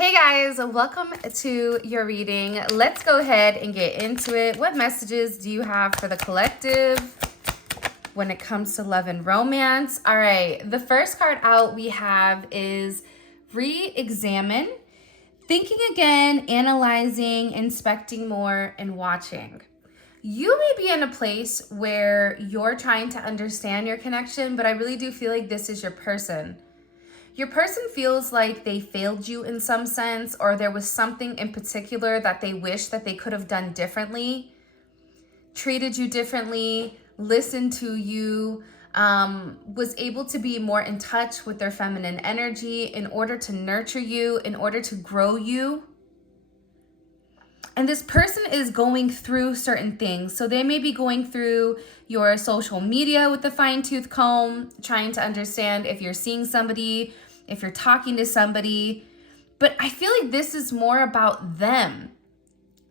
Hey guys, welcome to your reading. Let's go ahead and get into it. What messages do you have for the collective when it comes to love and romance? All right, the first card out we have is re-examine, thinking again, analyzing, inspecting more, and watching. You may be in a place where you're trying to understand your connection, but I really do feel like this is your person. Your person feels like they failed you in some sense, or there was something in particular that they wish that they could have done differently, treated you differently, listened to you, was able to be more in touch with their feminine energy in order to nurture you, in order to grow you. And this person is going through certain things. So they may be going through your social media with the fine-tooth comb, trying to understand if you're seeing somebody, if you're talking to somebody. But I feel like this is more about them.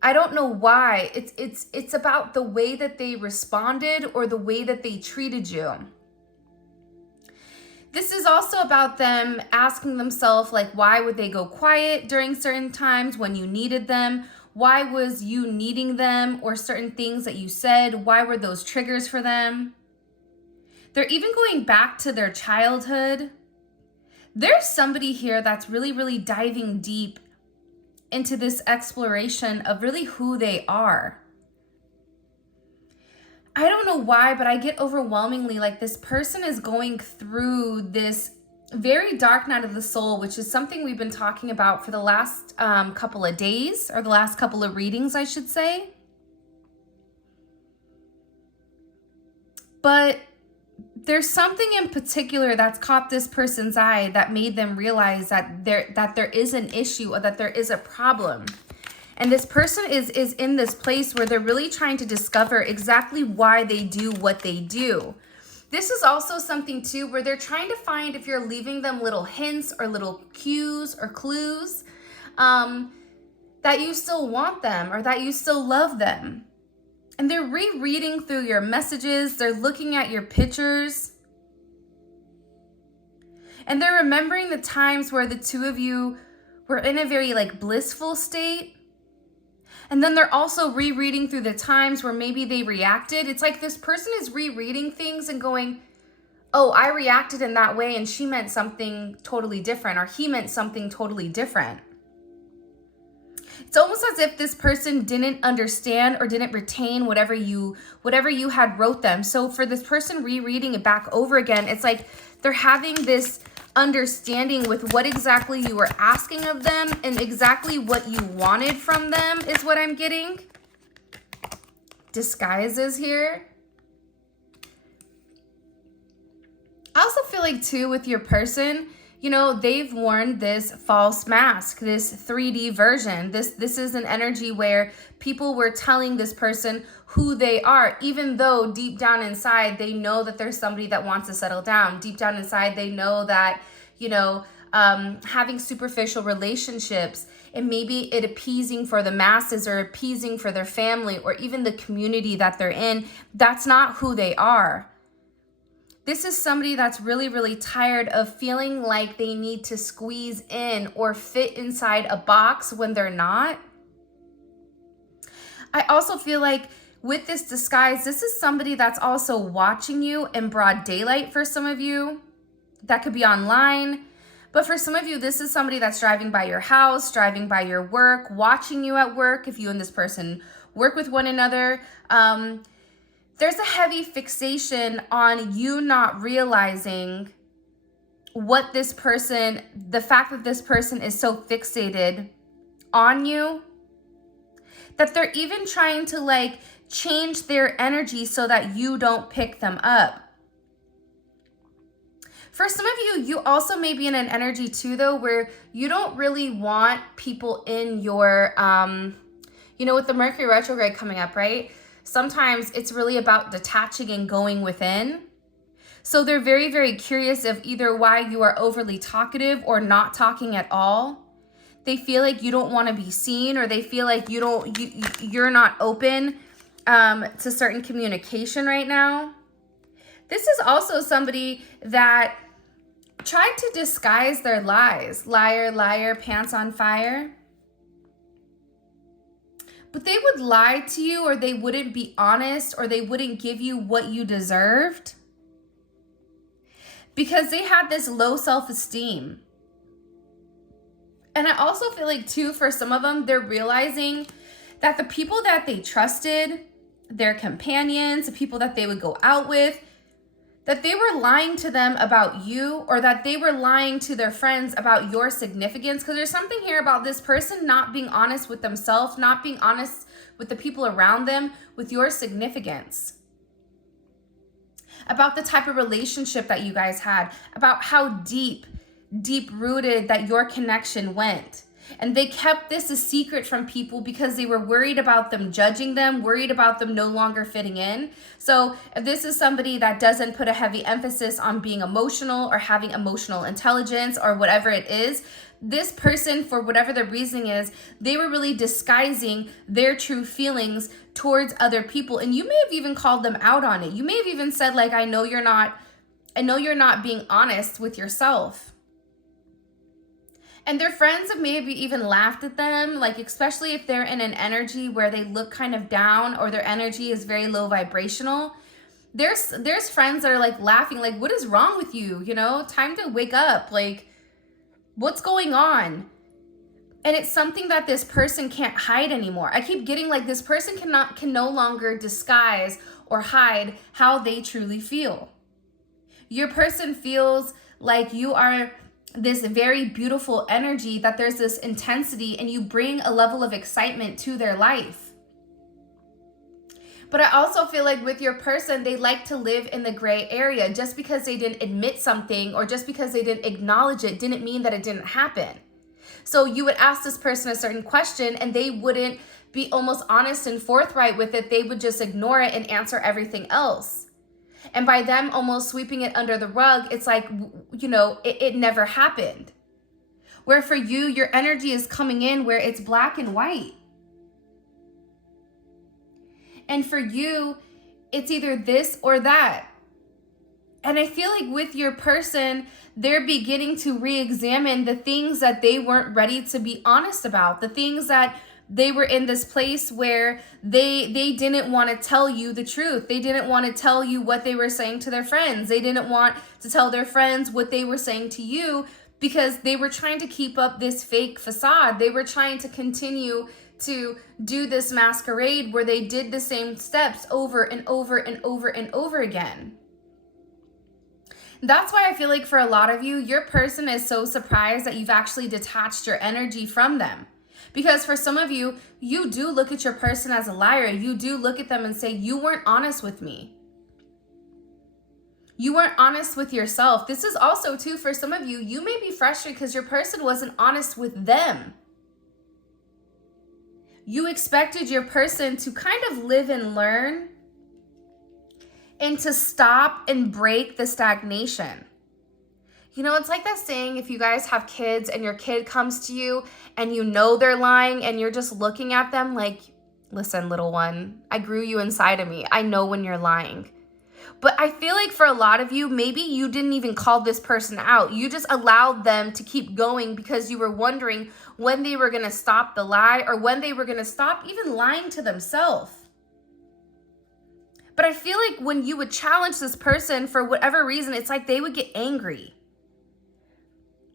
I don't know why. It's about the way that they responded or the way that they treated you. This is also about them asking themselves, like, why would they go quiet during certain times when you needed them? Why was you needing them, or certain things that you said? Why were those triggers for them? They're even going back to their childhood. There's somebody here that's really, really diving deep into this exploration of really who they are. I don't know why, but I get overwhelmingly like this person is going through this very dark night of the soul, which is something we've been talking about for the last couple of days, or the last couple of readings, I should say. But there's something in particular that's caught this person's eye that made them realize that there is an issue, or that there is a problem. And this person is in this place where they're really trying to discover exactly why they do what they do. This is also something too where they're trying to find if you're leaving them little hints or little cues or clues that you still want them or that you still love them. And they're rereading through your messages. They're looking at your pictures. And they're remembering the times where the two of you were in a very like blissful state. And then they're also rereading through the times where maybe they reacted. It's like this person is rereading things and going, oh, I reacted in that way and she meant something totally different, or he meant something totally different. It's almost as if this person didn't understand or didn't retain whatever you had wrote them. So for this person rereading it back over again, it's like they're having this understanding with what exactly you were asking of them and exactly what you wanted from them is what I'm getting. Disguises here. I also feel like too with your person, you know, they've worn this false mask, this 3D version. This is an energy where people were telling this person who they are, even though deep down inside, they know that there's somebody that wants to settle down. Deep down inside, they know that, you know, having superficial relationships and maybe it appeasing for the masses or appeasing for their family or even the community that they're in, that's not who they are. This is somebody that's really, really tired of feeling like they need to squeeze in or fit inside a box when they're not. I also feel like with this disguise, this is somebody that's also watching you in broad daylight for some of you. That could be online. But for some of you, this is somebody that's driving by your house, driving by your work, watching you at work. If you and this person work with one another, there's a heavy fixation on you not realizing what this person, the fact that this person is so fixated on you, that they're even trying to like change their energy so that you don't pick them up. For some of you, you also may be in an energy too, though, where you don't really want people in your, you know, with the Mercury retrograde coming up, right? Sometimes it's really about detaching and going within. So they're very, very curious of either why you are overly talkative or not talking at all. They feel like you don't want to be seen, or they feel like you're not open to certain communication right now. This is also somebody that tried to disguise their lies. Liar, liar, pants on fire. But they would lie to you, or they wouldn't be honest, or they wouldn't give you what you deserved because they had this low self-esteem. And I also feel like too, for some of them, they're realizing that the people that they trusted, their companions, the people that they would go out with, that they were lying to them about you, or that they were lying to their friends about your significance. Because there's something here about this person not being honest with themselves, not being honest with the people around them, with your significance. About the type of relationship that you guys had, about how deep rooted that your connection went. And they kept this a secret from people because they were worried about them judging them, worried about them no longer fitting in. So if this is somebody that doesn't put a heavy emphasis on being emotional or having emotional intelligence or whatever it is, this person, for whatever the reasoning is, they were really disguising their true feelings towards other people. And you may have even called them out on it. You may have even said, like, I know you're not being honest with yourself. And their friends have maybe even laughed at them, like especially if they're in an energy where they look kind of down or their energy is very low vibrational. There's friends that are like laughing, like, what is wrong with you? You know, time to wake up. Like, what's going on? And it's something that this person can't hide anymore. I keep getting like this person can no longer disguise or hide how they truly feel. Your person feels like you are this very beautiful energy, that there's this intensity and you bring a level of excitement to their life. But I also feel like with your person, they like to live in the gray area. Just because they didn't admit something or just because they didn't acknowledge it didn't mean that it didn't happen. So you would ask this person a certain question and they wouldn't be almost honest and forthright with it. They would just ignore it and answer everything else. And by them almost sweeping it under the rug, it's like, you know, it never happened. Where for you, your energy is coming in where it's black and white. And for you, it's either this or that. And I feel like with your person, they're beginning to re-examine the things that they weren't ready to be honest about, the things that they were in this place where they didn't want to tell you the truth. They didn't want to tell you what they were saying to their friends. They didn't want to tell their friends what they were saying to you because they were trying to keep up this fake facade. They were trying to continue to do this masquerade where they did the same steps over and over and over and over again. That's why I feel like for a lot of you, your person is so surprised that you've actually detached your energy from them. Because for some of you, you do look at your person as a liar. You do look at them and say, you weren't honest with me. You weren't honest with yourself. This is also too, for some of you, you may be frustrated because your person wasn't honest with them. You expected your person to kind of live and learn and to stop and break the stagnation. You know, it's like that saying, if you guys have kids and your kid comes to you and you know they're lying and you're just looking at them like, listen, little one, I grew you inside of me. I know when you're lying. But I feel like for a lot of you, maybe you didn't even call this person out. You just allowed them to keep going because you were wondering when they were going to stop the lie or when they were going to stop even lying to themselves. But I feel like when you would challenge this person for whatever reason, it's like they would get angry.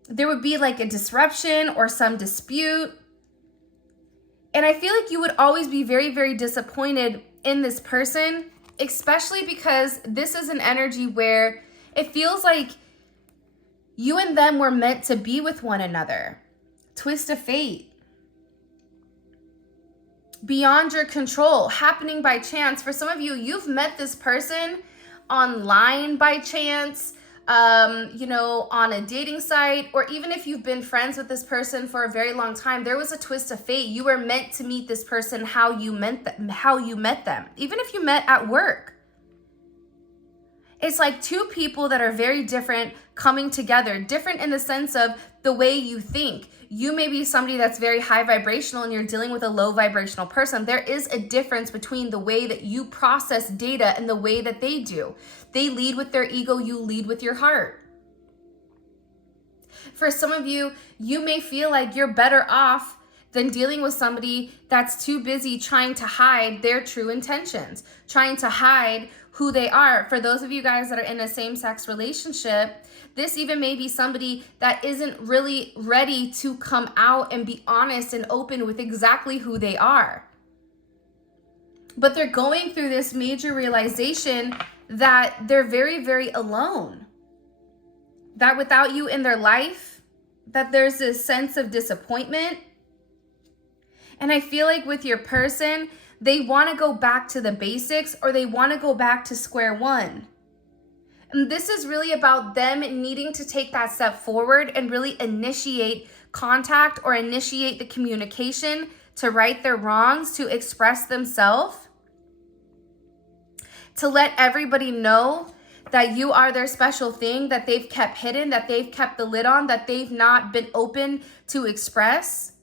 There would be like a disruption or some dispute. And I feel like you would always be very, very disappointed in this person, especially because this is an energy where it feels like you and them were meant to be with one another. Twist of fate. Beyond your control, happening by chance. For some of you, you've met this person online by chance, you know, on a dating site, or even if you've been friends with this person for a very long time, there was a twist of fate. You were meant to meet this person how you met them. Even if you met at work. It's like two people that are very different coming together, different in the sense of the way you think. You may be somebody that's very high vibrational and you're dealing with a low vibrational person. There is a difference between the way that you process data and the way that they do. They lead with their ego, you lead with your heart. For some of you, you may feel like you're better off than dealing with somebody that's too busy trying to hide their true intentions, trying to hide who they are. For those of you guys that are in a same-sex relationship, this even may be somebody that isn't really ready to come out and be honest and open with exactly who they are. But they're going through this major realization that they're very, very alone. That without you in their life, that there's this sense of disappointment. And I feel like with your person, they want to go back to the basics, or they want to go back to square one. And this is really about them needing to take that step forward and really initiate contact or initiate the communication to right their wrongs, to express themselves, to let everybody know that you are their special thing, that they've kept hidden, that they've kept the lid on, that they've not been open to express.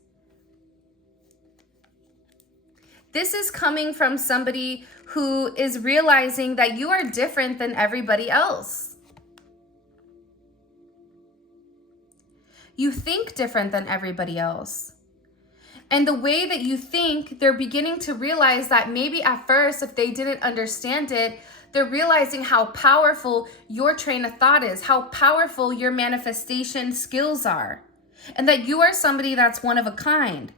This is coming from somebody who is realizing that you are different than everybody else. You think different than everybody else. And the way that you think, they're beginning to realize that maybe at first, if they didn't understand it, they're realizing how powerful your train of thought is, how powerful your manifestation skills are, and that you are somebody that's one of a kind.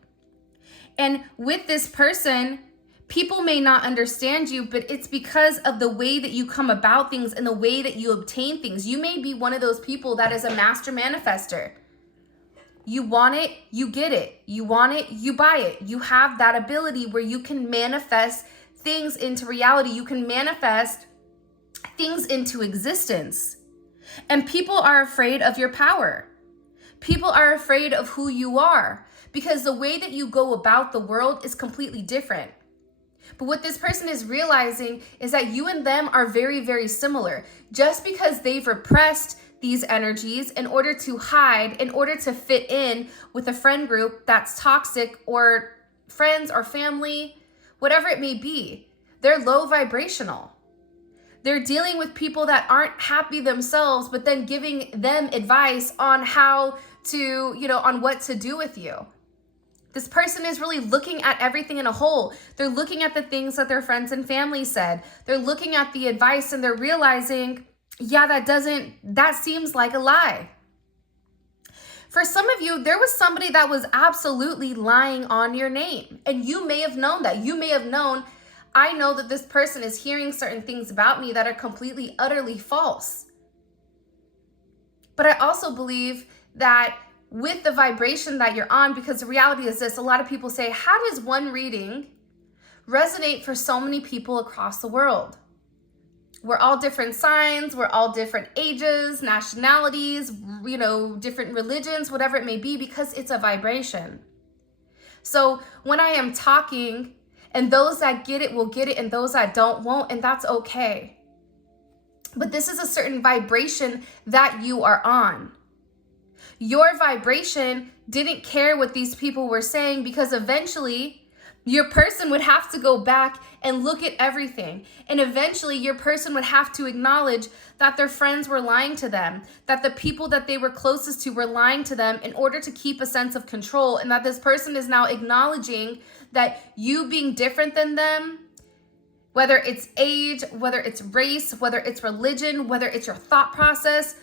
And with this person, people may not understand you, but it's because of the way that you come about things and the way that you obtain things. You may be one of those people that is a master manifester. You want it, you get it. You want it, you buy it. You have that ability where you can manifest things into reality. You can manifest things into existence. And people are afraid of your power. People are afraid of who you are, because the way that you go about the world is completely different. But what this person is realizing is that you and them are very, very similar. Just because they've repressed these energies in order to hide, in order to fit in with a friend group that's toxic, or friends or family, whatever it may be, they're low vibrational. They're dealing with people that aren't happy themselves, but then giving them advice on how to, on what to do with you. This person is really looking at everything in a whole. They're looking at the things that their friends and family said. They're looking at the advice and they're realizing, yeah, that seems like a lie. For some of you, there was somebody that was absolutely lying on your name, and you may have known that. You may have known, I know that this person is hearing certain things about me that are completely, utterly false. But I also believe that with the vibration that you're on, because the reality is this, a lot of people say, how does one reading resonate for so many people across the world? We're all different signs, we're all different ages, nationalities, different religions, whatever it may be, because it's a vibration. So when I am talking, and those that get it will get it, and those that don't won't, and that's okay. But this is a certain vibration that you are on. Your vibration didn't care what these people were saying, because eventually your person would have to go back and look at everything. And eventually your person would have to acknowledge that their friends were lying to them, that the people that they were closest to were lying to them in order to keep a sense of control. And that this person is now acknowledging that you being different than them, whether it's age, whether it's race, whether it's religion, whether it's your thought process,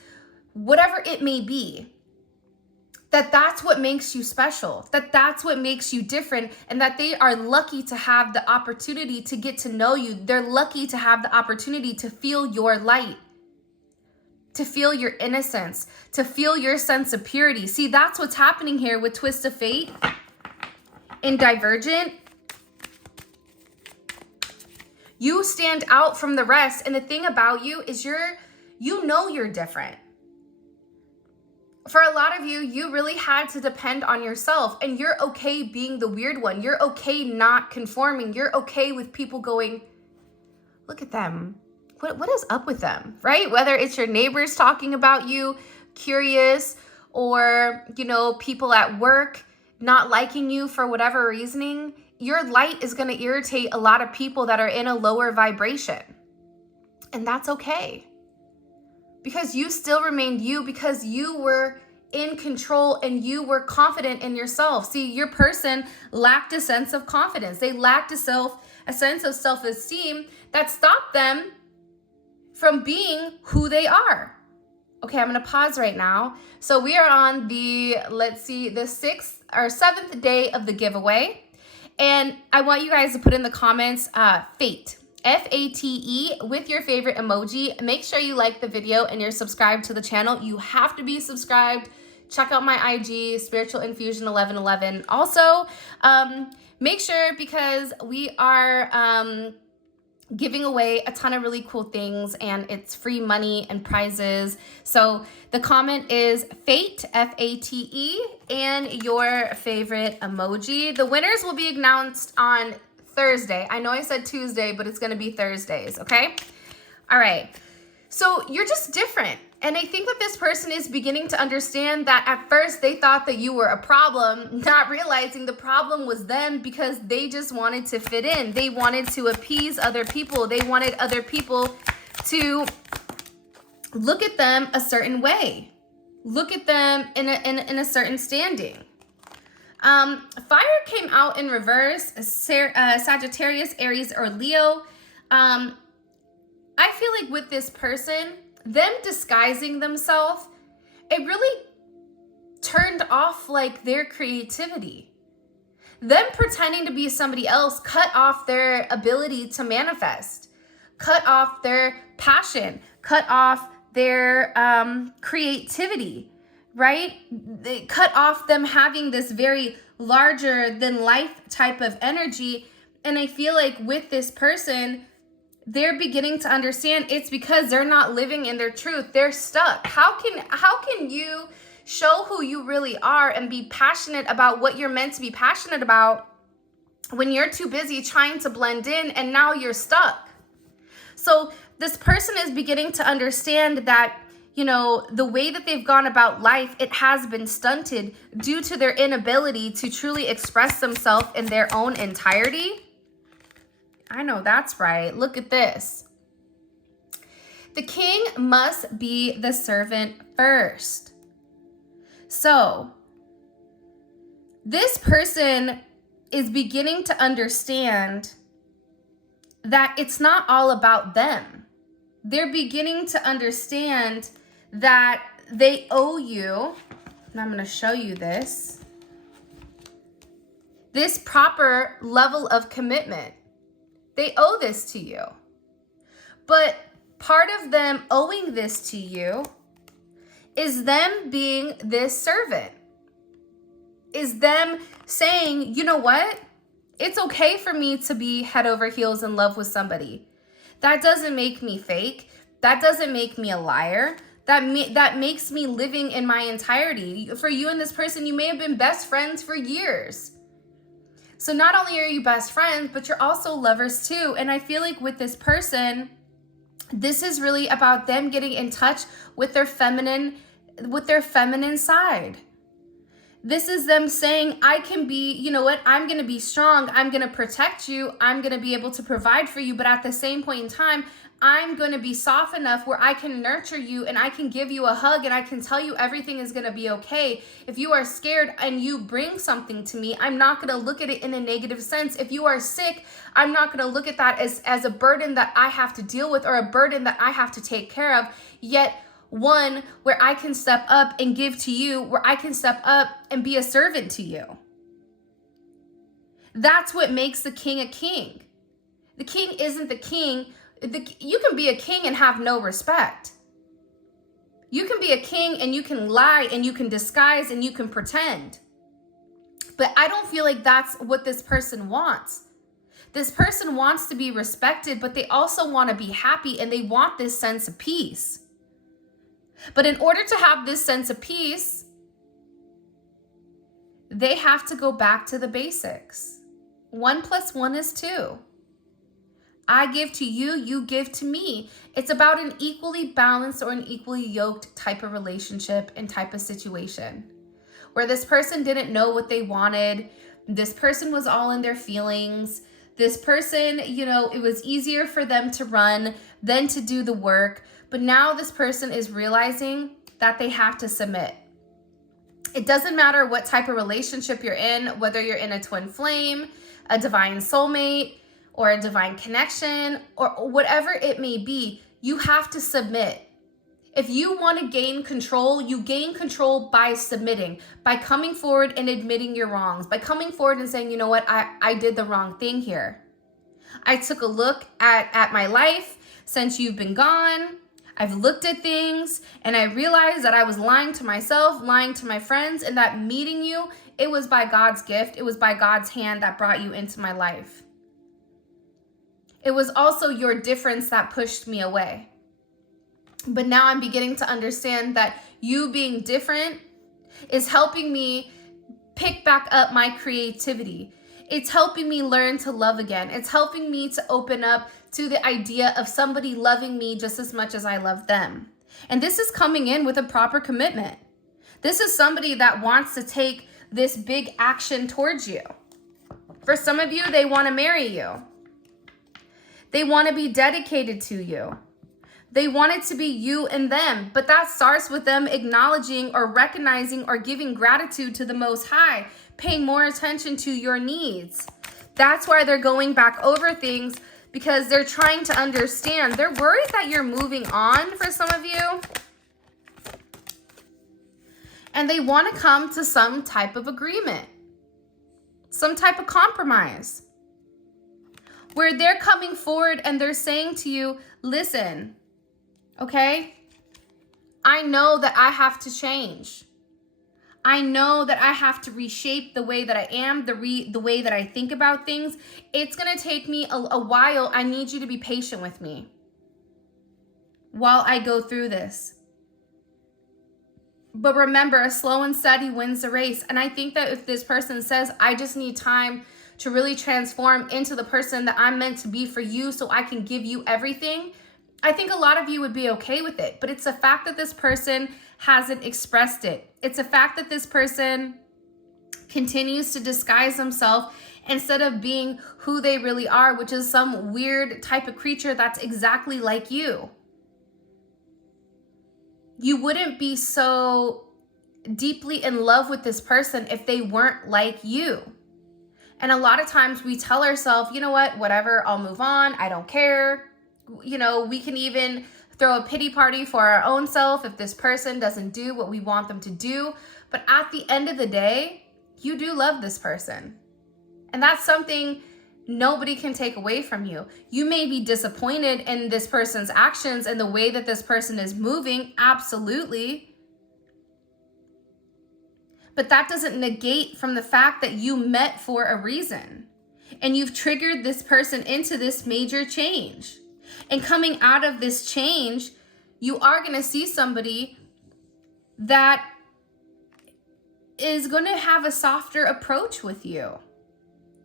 whatever it may be, that's what makes you special, that's what makes you different, and that they are lucky to have the opportunity to get to know you. They're lucky to have the opportunity to feel your light, to feel your innocence, to feel your sense of purity. See, that's what's happening here with Twist of Fate and Divergent. You stand out from the rest, and the thing about you is you're different. For a lot of you, you really had to depend on yourself, and you're okay being the weird one. You're okay not conforming. You're okay with people going, look at them. What is up with them, right? Whether it's your neighbors talking about you, curious, or, people at work not liking you for whatever reasoning, your light is going to irritate a lot of people that are in a lower vibration. And that's okay. Because you still remained you, because you were in control and you were confident in yourself. See, your person lacked a sense of confidence. They lacked a sense of self-esteem that stopped them from being who they are. Okay, I'm going to pause right now. So we are on the, let's see, the 6th or 7th day of the giveaway. And I want you guys to put in the comments, fate, F-A-T-E, with your favorite emoji. Make sure you like the video and you're subscribed to the channel. You have to be subscribed. Check out my IG, Spiritual Infusion 1111. Also, make sure, because we are giving away a ton of really cool things and it's free money and prizes. So the comment is fate, F-A-T-E, and your favorite emoji. The winners will be announced on Thursday. I know I said Tuesday, but it's going to be Thursdays. Okay. All right. So you're just different. And I think that this person is beginning to understand that at first they thought that you were a problem, not realizing the problem was them, because they just wanted to fit in. They wanted to appease other people. They wanted other people to look at them a certain way, look at them in a certain standing. Fire came out in reverse, Sagittarius, Aries, or Leo. I feel like with this person, them disguising themselves, it really turned off like their creativity. Them pretending to be somebody else cut off their ability to manifest, cut off their passion, cut off their creativity, right? They cut off them having this very larger than life type of energy. And I feel like with this person, they're beginning to understand it's because they're not living in their truth. They're stuck. How can you show who you really are and be passionate about what you're meant to be passionate about when you're too busy trying to blend in and now you're stuck? So this person is beginning to understand that, you know, the way that they've gone about life, it has been stunted due to their inability to truly express themselves in their own entirety. I know that's right. Look at this. The king must be the servant first. So this person is beginning to understand that it's not all about them. They're beginning to understand that they owe you, and I'm going to show you this proper level of commitment. They owe this to you. But part of them owing this to you is them being this servant. Is them saying, you know what? It's okay for me to be head over heels in love with somebody. That doesn't make me fake. That doesn't make me a liar. That makes me living in my entirety. For you and this person, you may have been best friends for years. So not only are you best friends, but you're also lovers too. And I feel like with this person, this is really about them getting in touch with their feminine side. This is them saying, I can be, you know what, I'm going to be strong. I'm going to protect you. I'm going to be able to provide for you. But at the same point in time, I'm going to be soft enough where I can nurture you and I can give you a hug and I can tell you everything is going to be okay. If you are scared and you bring something to me, I'm not going to look at it in a negative sense. If you are sick, I'm not going to look at that as a burden that I have to deal with or a burden that I have to take care of. Yet one where I can step up and give to you, where I can step up and be a servant to you. That's what makes the king a king. The king isn't the king. You can be a king and have no respect. You can be a king and you can lie and you can disguise and you can pretend. But I don't feel like that's what this person wants. This person wants to be respected, but they also want to be happy and they want this sense of peace. But in order to have this sense of peace, they have to go back to the basics. 1 + 1 is 2. I give to you, you give to me. It's about an equally balanced or an equally yoked type of relationship and type of situation where this person didn't know what they wanted. This person was all in their feelings. This person, you know, it was easier for them to run than to do the work. But now this person is realizing that they have to submit. It doesn't matter what type of relationship you're in, whether you're in a twin flame, a divine soulmate, or a divine connection, or whatever it may be, you have to submit. If you want to gain control, you gain control by submitting, by coming forward and admitting your wrongs, by coming forward and saying, you know what, I did the wrong thing here. I took a look at my life since you've been gone. I've looked at things and I realized that I was lying to myself, lying to my friends, and that meeting you, it was by God's gift. It was by God's hand that brought you into my life. It was also your difference that pushed me away. But now I'm beginning to understand that you being different is helping me pick back up my creativity. It's helping me learn to love again. It's helping me to open up to the idea of somebody loving me just as much as I love them. And this is coming in with a proper commitment. This is somebody that wants to take this big action towards you. For some of you, they want to marry you. They want to be dedicated to you. They want it to be you and them, but that starts with them acknowledging or recognizing or giving gratitude to the Most High, paying more attention to your needs. That's why they're going back over things, because they're trying to understand. They're worried that you're moving on for some of you. And they want to come to some type of agreement, some type of compromise, where they're coming forward and they're saying to you, listen, okay, I know that I have to change. I know that I have to reshape the way that I am, the way that I think about things. It's going to take me a while. I need you to be patient with me while I go through this. But remember, slow and steady wins the race. And I think that if this person says, I just need time to really transform into the person that I'm meant to be for you so I can give you everything, I think a lot of you would be okay with it. But it's the fact that this person hasn't expressed it. It's a fact that this person continues to disguise themselves instead of being who they really are, which is some weird type of creature that's exactly like you. You wouldn't be so deeply in love with this person if they weren't like you. And a lot of times we tell ourselves, you know what, whatever, I'll move on. I don't care. You know, we can even throw a pity party for our own self if this person doesn't do what we want them to do. But at the end of the day, you do love this person. And that's something nobody can take away from you. You may be disappointed in this person's actions and the way that this person is moving, absolutely. But that doesn't negate from the fact that you met for a reason. And you've triggered this person into this major change. And coming out of this change, you are going to see somebody that is going to have a softer approach with you.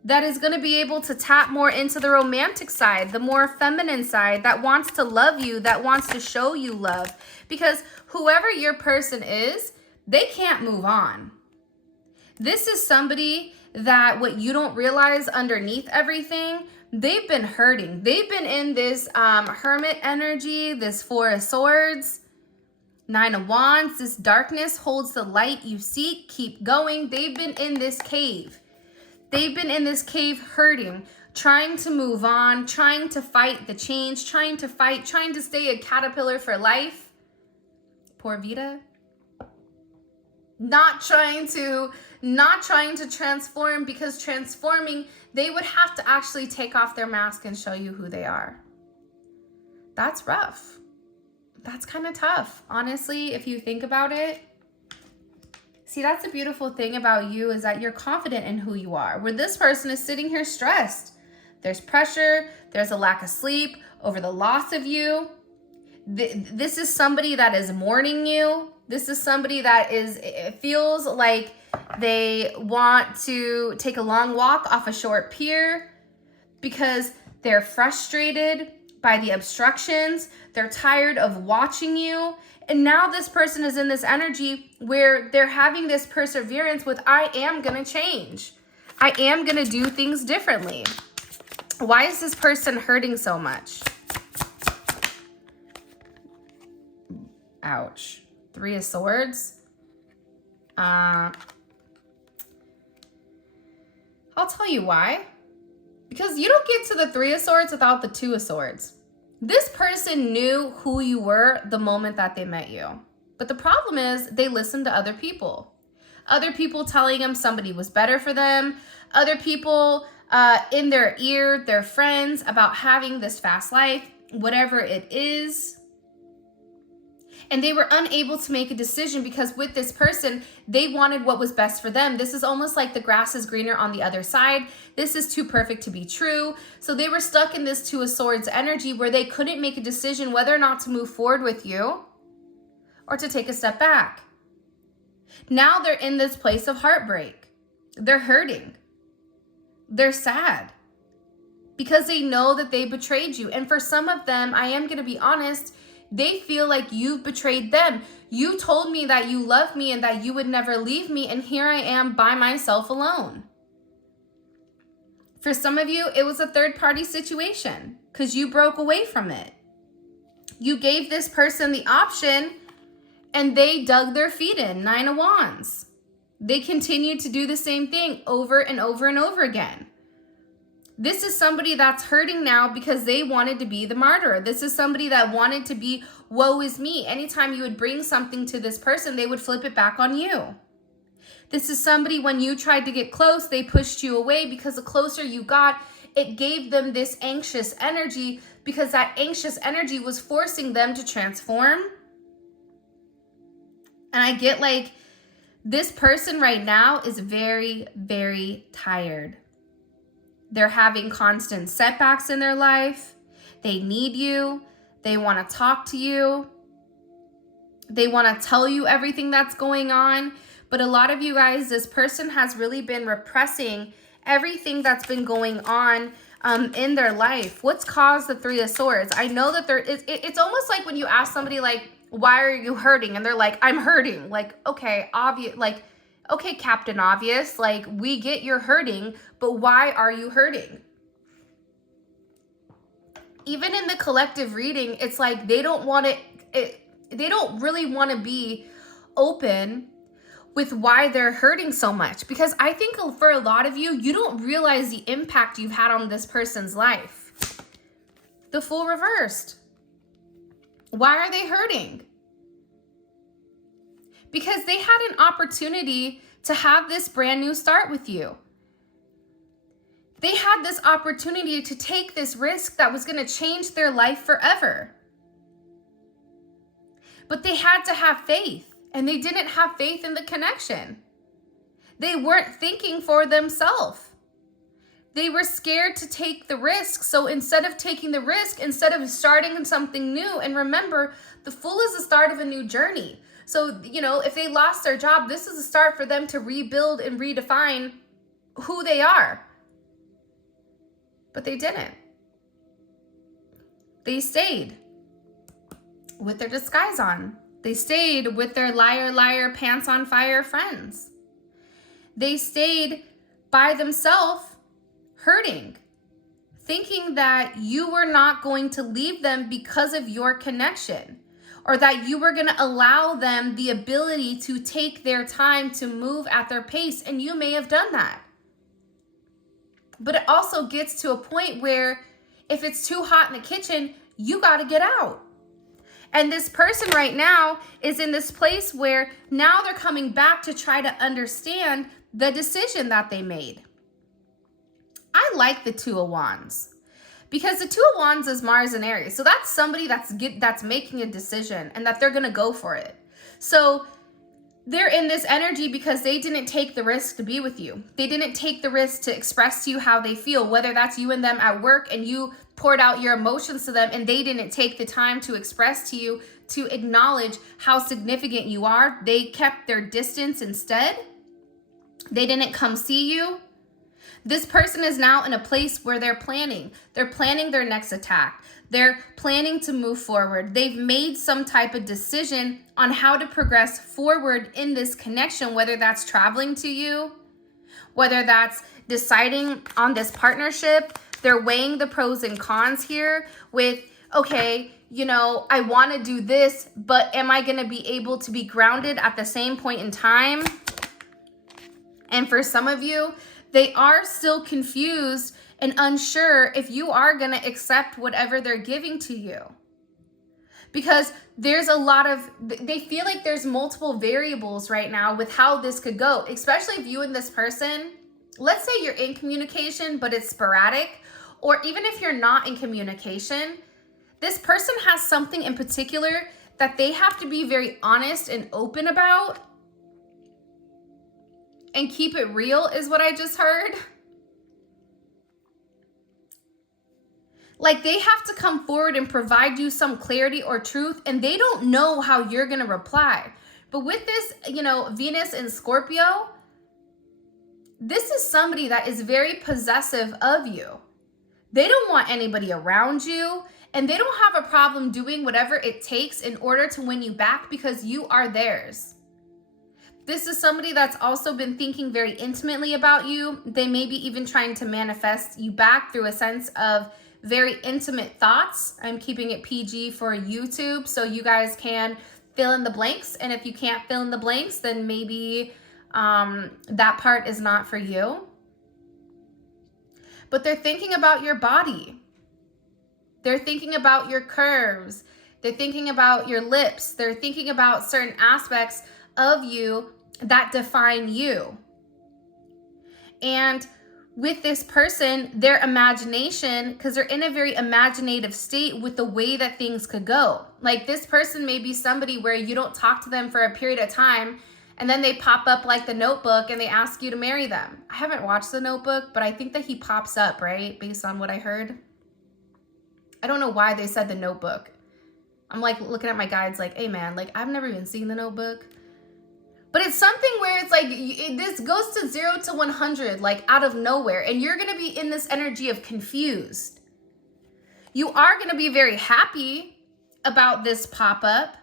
That is going to be able to tap more into the romantic side, the more feminine side, that wants to love you, that wants to show you love. Because whoever your person is, they can't move on. This is somebody that what you don't realize underneath everything, they've been hurting. They've been in this hermit energy, this Four of Swords, Nine of Wands. This darkness holds the light you seek. Keep going. They've been in this cave. They've been in this cave hurting, trying to move on, trying to fight the change, trying to stay a caterpillar for life. Poor Vita. Not trying to transform, because transforming, they would have to actually take off their mask and show you who they are. That's rough. That's kind of tough, honestly, if you think about it. See, that's the beautiful thing about you, is that you're confident in who you are. Where this person is sitting here stressed. There's pressure. There's a lack of sleep over the loss of you. This is somebody that is mourning you. This is somebody that it feels like they want to take a long walk off a short pier because they're frustrated by the obstructions. They're tired of watching you. And now this person is in this energy where they're having this perseverance with, I am going to change. I am going to do things differently. Why is this person hurting so much? Ouch. Three of Swords. I'll tell you why. Because you don't get to the Three of Swords without the Two of Swords. This person knew who you were the moment that they met you. But the problem is they listened to other people. Other people telling them somebody was better for them. Other people in their ear, their friends, about having this fast life, whatever it is. And they were unable to make a decision because with this person, they wanted what was best for them. This is almost like the grass is greener on the other side. This is too perfect to be true. So they were stuck in this Two of Swords energy where they couldn't make a decision whether or not to move forward with you or to take a step back. Now they're in this place of heartbreak. They're hurting. They're sad because they know that they betrayed you. And for some of them, I am going to be honest, they feel like you've betrayed them. You told me that you love me and that you would never leave me, and here I am by myself alone. For some of you, it was a third-party situation because you broke away from it. You gave this person the option and they dug their feet in. Nine of Wands. They continued to do the same thing over and over and over again. This is somebody that's hurting now because they wanted to be the martyr. This is somebody that wanted to be, woe is me. Anytime you would bring something to this person, they would flip it back on you. This is somebody, when you tried to get close, they pushed you away because the closer you got, it gave them this anxious energy because that anxious energy was forcing them to transform. And I get like, this person right now is very, very tired. They're having constant setbacks in their life. They need you. They want to talk to you. They want to tell you everything that's going on. But a lot of you guys, this person has really been repressing everything that's been going on in their life. What's caused the Three of Swords? I know that it's almost like when you ask somebody like, why are you hurting? And they're like, I'm hurting. Like, okay, obvious, like, okay, Captain Obvious, like, we get you're hurting, but why are you hurting? Even in the collective reading, it's like they don't want they don't really want to be open with why they're hurting so much. Because I think for a lot of you, you don't realize the impact you've had on this person's life. The Fool reversed. Why are they hurting? Because they had an opportunity to have this brand new start with you. They had this opportunity to take this risk that was going to change their life forever. But they had to have faith, and they didn't have faith in the connection. They weren't thinking for themselves. They were scared to take the risk. So instead of taking the risk, instead of starting something new, and remember, the Fool is the start of a new journey. So, you know, if they lost their job, this is a start for them to rebuild and redefine who they are. But they didn't. They stayed with their disguise on. They stayed with their liar, liar, pants on fire friends. They stayed by themselves, hurting, thinking that you were not going to leave them because of your connection, or that you were going to allow them the ability to take their time to move at their pace. And you may have done that. But it also gets to a point where if it's too hot in the kitchen, you got to get out. And this person right now is in this place where now they're coming back to try to understand the decision that they made. I like the Two of Wands because the Two of Wands is Mars and Aries. So that's somebody that's making a decision and that they're going to go for it. So they're in this energy because they didn't take the risk to be with you. They didn't take the risk to express to you how they feel, whether that's you and them at work and you poured out your emotions to them and they didn't take the time to express to you, to acknowledge how significant you are. They kept their distance instead. They didn't come see you. This person is now in a place where they're planning. They're planning their next attack. They're planning to move forward. They've made some type of decision on how to progress forward in this connection, whether that's traveling to you, whether that's deciding on this partnership. They're weighing the pros and cons here with, okay, you know, I want to do this, but am I going to be able to be grounded at the same point in time? And for some of you, they are still confused and unsure if you are going to accept whatever they're giving to you. Because there's a lot of, they feel like there's multiple variables right now with how this could go, especially if you and this person, let's say you're in communication, but it's sporadic, or even if you're not in communication, this person has something in particular that they have to be very honest and open about and keep it real, is what I just heard. Like they have to come forward and provide you some clarity or truth, and they don't know how you're going to reply. But with this, you know, Venus and Scorpio, this is somebody that is very possessive of you. They don't want anybody around you, and they don't have a problem doing whatever it takes in order to win you back because you are theirs. This is somebody that's also been thinking very intimately about you. They may be even trying to manifest you back through a sense of very intimate thoughts. I'm keeping it PG for YouTube so you guys can fill in the blanks. And if you can't fill in the blanks, then maybe that part is not for you. But they're thinking about your body. They're thinking about your curves. They're thinking about your lips. They're thinking about certain aspects of you that define you. And with this person, their imagination, because they're in a very imaginative state with the way that things could go. Like this person may be somebody where you don't talk to them for a period of time, and then they pop up like The Notebook and they ask you to marry them. I haven't watched The Notebook, but I think that he pops up, right? Based on what I heard. I don't know why they said The Notebook. I'm like looking at my guides like, hey man, like I've never even seen The Notebook. But it's something where it's like, this goes to 0 to 100, like out of nowhere. And you're going to be in this energy of confused. You are going to be very happy about this pop-up.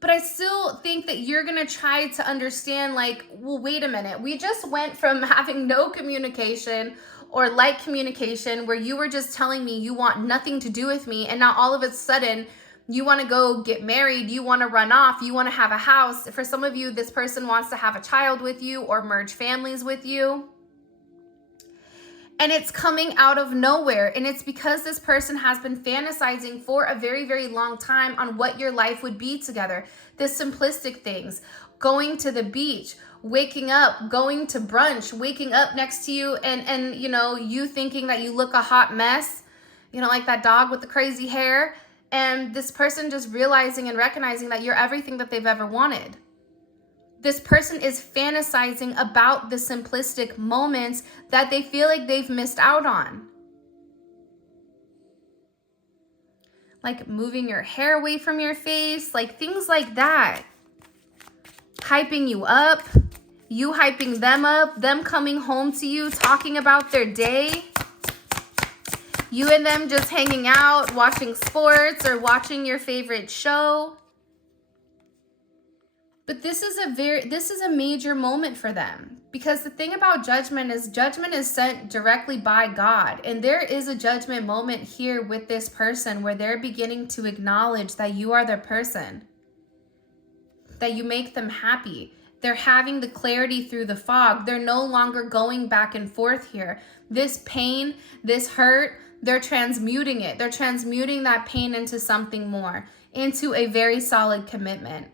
But I still think that you're going to try to understand like, well, wait a minute. We just went from having no communication or light communication where you were just telling me you want nothing to do with me. And now all of a sudden, you want to go get married, you want to run off, you want to have a house. For some of you, this person wants to have a child with you or merge families with you. And it's coming out of nowhere. And it's because this person has been fantasizing for a very, very long time on what your life would be together. The simplistic things, going to the beach, waking up, going to brunch, waking up next to you and you know, you thinking that you look a hot mess, you know, like that dog with the crazy hair. And this person just realizing and recognizing that you're everything that they've ever wanted. This person is fantasizing about the simplistic moments that they feel like they've missed out on. Like moving your hair away from your face, like things like that. Hyping you up, you hyping them up, them coming home to you, talking about their day. You and them just hanging out, watching sports or watching your favorite show. But this is a major moment for them, because the thing about judgment is sent directly by God. And there is a judgment moment here with this person where they're beginning to acknowledge that you are their person, that you make them happy. They're having the clarity through the fog. They're no longer going back and forth here. This pain, this hurt, they're transmuting it. They're transmuting that pain into something more, into a very solid commitment,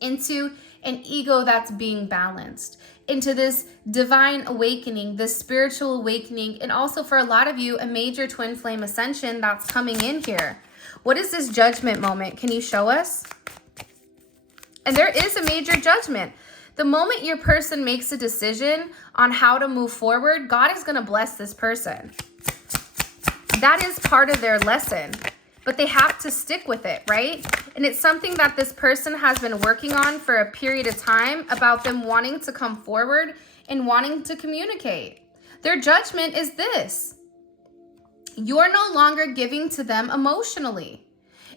into an ego that's being balanced, into this divine awakening, this spiritual awakening, and also for a lot of you, a major twin flame ascension that's coming in here. What is this judgment moment? Can you show us? And there is a major judgment. The moment your person makes a decision on how to move forward, God is going to bless this person. That is part of their lesson, but they have to stick with it, right? And it's something that this person has been working on for a period of time, about them wanting to come forward and wanting to communicate. Their judgment is this: you're no longer giving to them emotionally.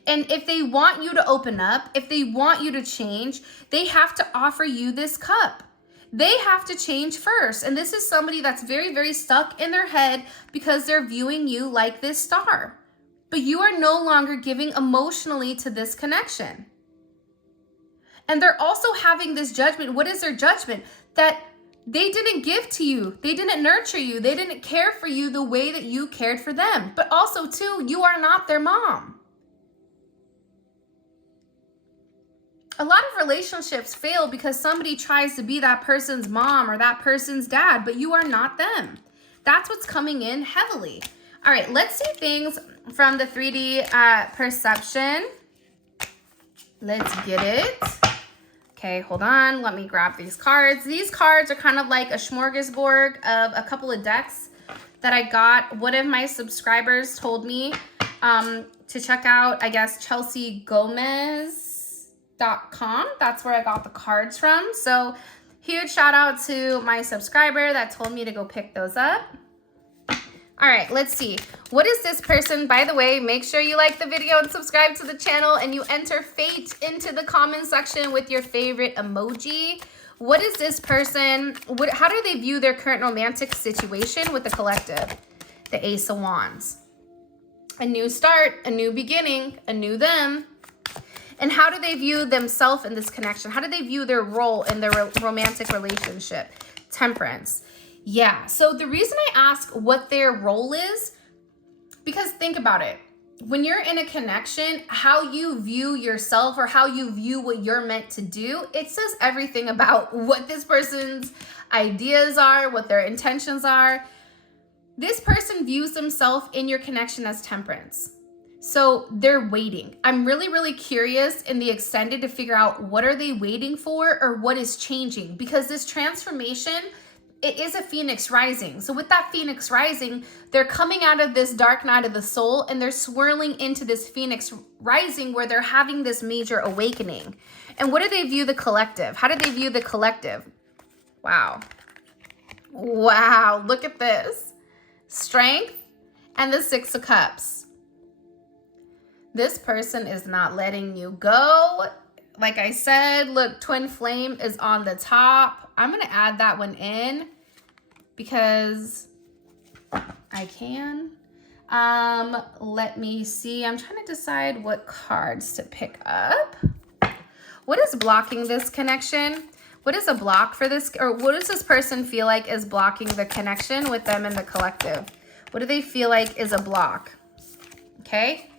And if they want you to open up, if they want you to change, they have to offer you this cup. They have to change first. And this is somebody that's very, very stuck in their head because they're viewing you like this star. But you are no longer giving emotionally to this connection. And they're also having this judgment. What is their judgment? that they didn't give to you. They didn't nurture you. They didn't care for you the way that you cared for them. But also, too, you are not their mom. A lot of relationships fail because somebody tries to be that person's mom or that person's dad, but you are not them. That's what's coming in heavily. All right, let's see things from the 3D perception. Let's get it. Okay, hold on. Let me grab these cards. These cards are kind of like a smorgasbord of a couple of decks that I got. One of my subscribers told me to check out, I guess, ChelseaGomez.com. That's where I got the cards from. So huge shout out to my subscriber that told me to go pick those up. All right, let's see. What is this person? By the way, make sure you like the video and subscribe to the channel, and you enter fate into the comment section with your favorite emoji. What is this person? How do they view their current romantic situation with the collective? The Ace of Wands. A new start, a new beginning, a new them. And how do they view themselves in this connection? How do they view their role in their romantic relationship? Temperance. Yeah, so the reason I ask what their role is, because think about it. When you're in a connection, how you view yourself or how you view what you're meant to do, it says everything about what this person's ideas are, what their intentions are. This person views themselves in your connection as temperance. So they're waiting. I'm really, really curious in the extended to figure out what are they waiting for or what is changing, because this transformation, it is a phoenix rising. So with that phoenix rising, they're coming out of this dark night of the soul and they're swirling into this phoenix rising where they're having this major awakening. And what do they view the collective? How do they view the collective? Wow. Wow, look at this. Strength and the Six of Cups. This person is not letting you go. Like I said, look, twin flame is on the top. I'm going to add that one in because I can. Let me see. I'm trying to decide what cards to pick up. What is blocking this connection? What is a block for this? Or what does this person feel like is blocking the connection with them in the collective? What do they feel like is a block? Okay.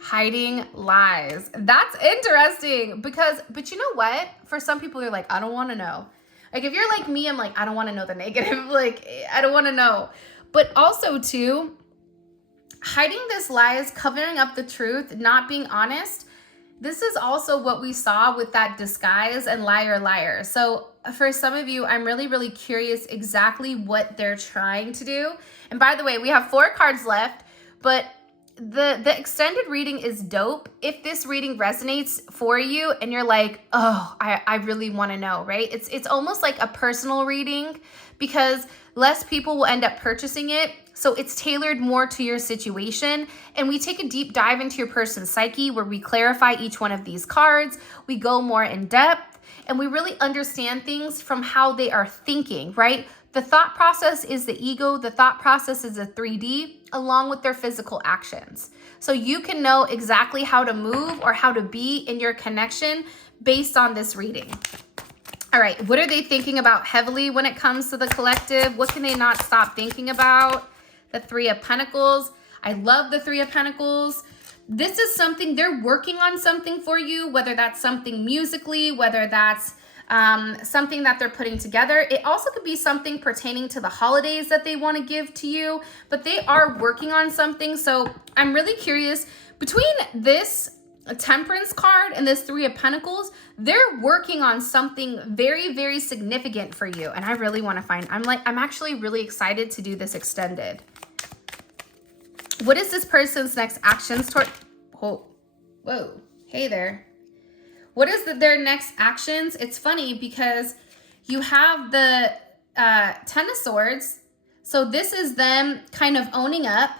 Hiding lies. That's interesting because, but you know what? For some people, they're like, I don't want to know. Like, if you're like me, I'm like, I don't want to know the negative. Like, I don't want to know. But also, too, hiding this lies, covering up the truth, not being honest. This is also what we saw with that disguise and liar, liar. So for some of you, I'm really, really curious exactly what they're trying to do. And by the way, we have 4 cards left, but the extended reading is dope. If this reading resonates for you and you're like, oh, I really want to know, right? It's almost like a personal reading because less people will end up purchasing it. So it's tailored more to your situation. And we take a deep dive into your person's psyche where we clarify each one of these cards. We go more in depth and we really understand things from how they are thinking, right? The thought process is the ego. The thought process is a 3D along with their physical actions. So you can know exactly how to move or how to be in your connection based on this reading. All right, what are they thinking about heavily when it comes to the collective? What can they not stop thinking about? The 3 of Pentacles. I love the 3 of Pentacles. This is something, they're working on something for you, whether that's something musically, whether that's something that they're putting together. It also could be something pertaining to the holidays that they want to give to you, but they are working on something. So I'm really curious between this Temperance card and this 3 of Pentacles, they're working on something very, very significant for you. And I really want to find, I'm actually really excited to do this extended. What is this person's next actions toward, whoa, hey there. What is their next actions? It's funny because you have the 10 of Swords. So this is them kind of owning up.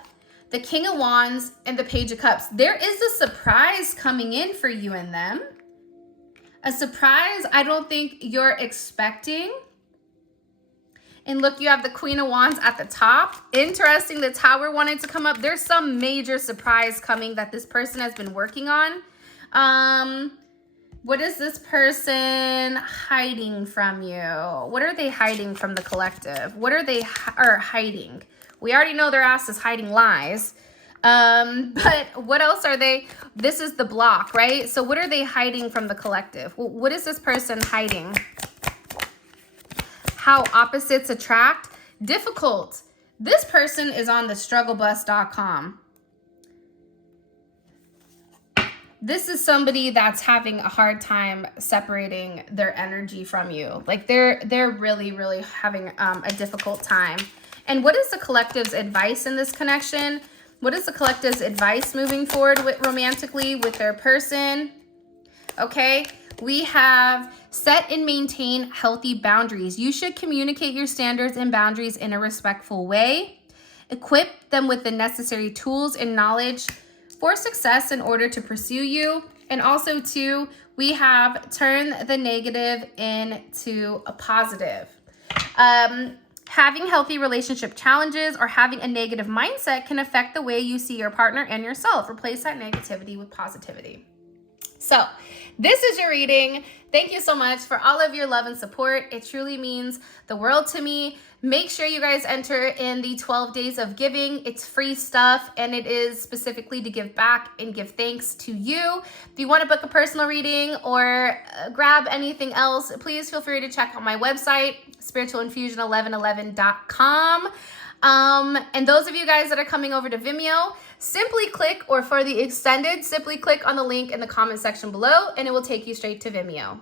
The King of Wands and the Page of Cups. There is a surprise coming in for you and them. A surprise I don't think you're expecting. And look, you have the Queen of Wands at the top. Interesting, the Tower wanted to come up. There's some major surprise coming that this person has been working on. What is this person hiding from you? What are they hiding from the collective? What are they hiding? We already know their ass is hiding lies. But what else are they? This is the block, right? So what are they hiding from the collective? What is this person hiding? How opposites attract. Difficult. This person is on the strugglebus.com. This is somebody that's having a hard time separating their energy from you. Like they're really, really having a difficult time. And what is the collective's advice in this connection? What is the collective's advice moving forward with romantically with their person? Okay, we have set and maintain healthy boundaries. You should communicate your standards and boundaries in a respectful way. Equip them with the necessary tools and knowledge for success in order to pursue you. And also too, we have turn the negative into a positive. Having healthy relationship challenges or having a negative mindset can affect the way you see your partner and yourself. Replace that negativity with positivity. So this is your reading. Thank you so much for all of your love and support. It truly means the world to me. Make sure you guys enter in the 12 days of giving. It's free stuff, and it is specifically to give back and give thanks to you. If you want to book a personal reading or grab anything else, please feel free to check out my website, spiritualinfusion1111.com. And those of you guys that are coming over to Vimeo, simply click, or for the extended, simply click on the link in the comment section below, and it will take you straight to Vimeo.